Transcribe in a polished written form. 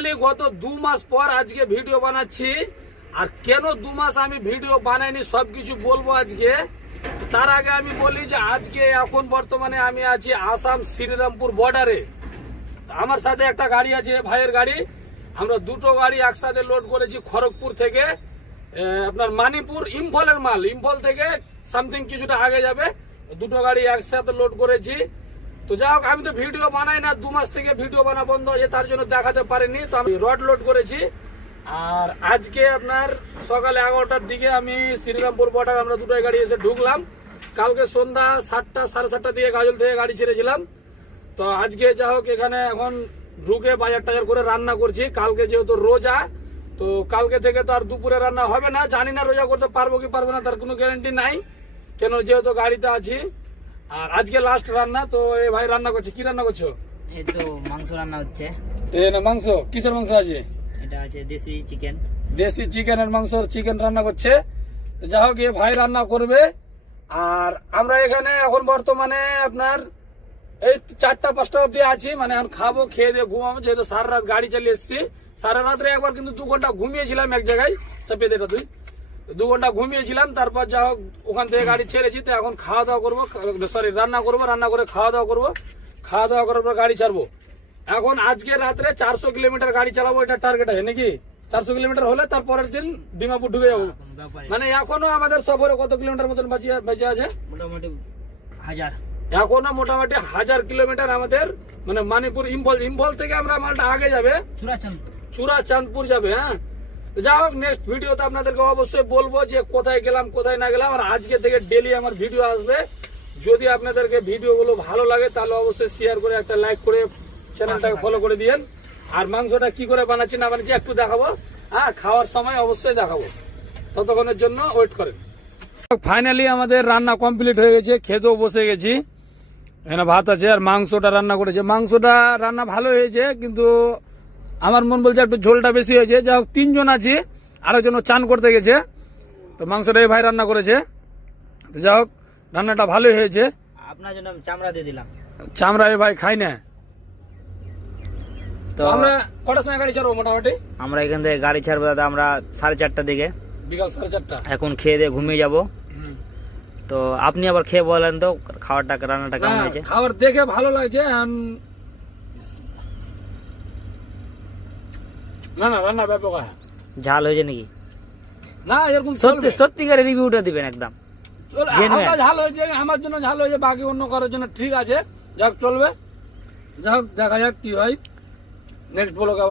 Finally গত 2 মাস পর আজকে ভিডিও বানাচ্ছি। আর কেন 2 মাস আমি ভিডিও বানাইনি সবকিছু বলবো আজকে। তার আগে আমি বলি যে আজকে এখন বর্তমানে আমি আছি আসাম শ্রীরামপুর বর্ডারে। আমার সাথে একটা গাড়ি আছে, ভাইয়ের গাড়ি। আমরা দুটো গাড়ি একসাথে লোড করেছি খড়গপুর থেকে আপনার মানিপুর, ইম্ফলের মাল। ইম্ফল থেকে সামথিং কিছুটা আগে যাবে, দুটো গাড়ি একসাথে লোড করেছি। তো যাই হোক, আমি তো ভিডিও বানাই না, 2 মাস থেকে ভিডিও বানা বন্ধ হয়েছে, তার জন্য দেখাতে পারিনি। তো আমি রড লোড করেছি। আর আজকে আপনার সকালে 11টার দিকে আমি শ্রীরামপুর বর্ডার আমরা দুটোই গাড়ি এসে ঢুকলাম। কালকে সন্ধ্যা 7টা সাড়ে 7টা দিয়ে গাজল থেকে গাড়ি ছেড়েছিলাম। তো আজকে যা হোক এখানে এখন ঢুকে বাজার টাজার করে রান্না করছি। কালকে যেহেতু রোজা, তো কালকে থেকে তো আর দুপুরে রান্না হবে না। জানি না রোজা করতে পারবো কি পারবো না, তার কোনো গ্যারান্টি নাই, কেন যেহেতু গাড়িতে আছি। আর আজকে লাস্ট রান্না। তো এই ভাই রান্না করছে, কি রান্না করছো? এই তো মাংস রান্না হচ্ছে। মাংস কিসের মাংস আছে? এটা আছে দেশি চিকেন। দেশি চিকেনের মাংস, চিকেন রান্না করছে। যা হোক, এ ভাই রান্না করবে। আর আমরা এখানে এখন বর্তমানে আপনার এই 4টা-5টা অব্দি আছি, মানে এখন খাবো, খেয়ে দিয়ে ঘুমাবো, যেহেতু সারা রাত গাড়ি চালিয়ে এসেছি। সারা রাত্রে একবার কিন্তু 2 ঘন্টা ঘুমিয়েছিলাম এক জায়গায়, চাপিয়ে দেটা তুই 2 ঘন্টা ঘুমিয়েছিলাম। তারপর যা হোক ওখান থেকে গাড়ি ছেড়েছি। তো এখন খাওয়া দাওয়া করবো, সরি রান্না করবো, রান্না করে খাওয়া দাওয়া করবো। খাওয়া দাওয়া করার পর গাড়ি ছাড়বো। এখন আজকে রাত্রে 400 কিলোমিটার গাড়ি চালাবো, এটা টার্গেট আছে নাকি? 400 কিলোমিটার হলে তারপরের দিন ডিমাপুর ঢুকে যাবো। মানে এখনো আমাদের সফরে কত কিলোমিটার মতন বেঁচে আছে? মোটামুটি 1000। এখনো মোটামুটি 1000 কিলোমিটার আমাদের, মানে মানিপুর ইম্ফল থেকে আমরা মালটা আগে যাবে, চূড়াচাঁদপুর যাবে। হ্যাঁ, যা হোক নেক্সট ভিডিওতে আপনাদেরকে অবশ্যই বলবো যে কোথায় গেলাম কোথায় না গেলাম। আর আজকে থেকে ডেলি আমার ভিডিও আসবে। যদি আপনাদেরকে ভিডিওগুলো ভালো লাগে তাহলে অবশ্যই শেয়ার করে একটা লাইক করে চ্যানেলটাকে ফলো করে দিয়েন। আর মাংসটা কি করে বানাচ্ছি না বানাচ্ছি একটু দেখাবো। হ্যাঁ, খাওয়ার সময় অবশ্যই দেখাবো, ততক্ষণের জন্য ওয়েট করেন। ফাইনালি আমাদের রান্না কমপ্লিট হয়ে গেছে, খেতেও বসে গেছি। এখানে ভাত আছে আর মাংসটা রান্না করেছে। মাংসটা রান্না ভালো হয়েছে, কিন্তু আমার মন বলছে একটু ঝোলটা বেশি হয়েছে। যাই হোক, 3 জন আছি, আরেকজন চান করতে গেছে। তো মাংসটা এই ভাই রান্না করেছে। তো যাই হোক, রান্নাটা ভালোই হয়েছে। আপনার জন্য আমি চামড়া দিয়ে দিলাম। চামড়া এই ভাই খাই না। তো আমরা কটার সময় গাড়ি ছাড়বো? মোটামুটি আমরা এখান থেকে গাড়ি ছাড়বো দাদা আমরা 4:30টার দিকে, বিকাল 4:30। এখন খেয়ে দিয়ে ঘুমিয়ে যাব। তো আপনি আবার খেয়ে বলেন তো খাবারটা রান্নাটা কেমন হয়েছে? খাবার দেখে ভালো লাগছে। না না, রান্না ব্যাপক। ঝাল হয়েছে নাকি? না, এরকম সত্যিকারের রিভিউটা দিবেন একদম। হালকা ঝাল হয়েছে, আমার জন্য ঝাল হয়েছে, বাকি অন্য কারোর জন্য ঠিক আছে। যাক চলবে। যাক দেখা যাক কি হয় নেক্সট ব্লগে।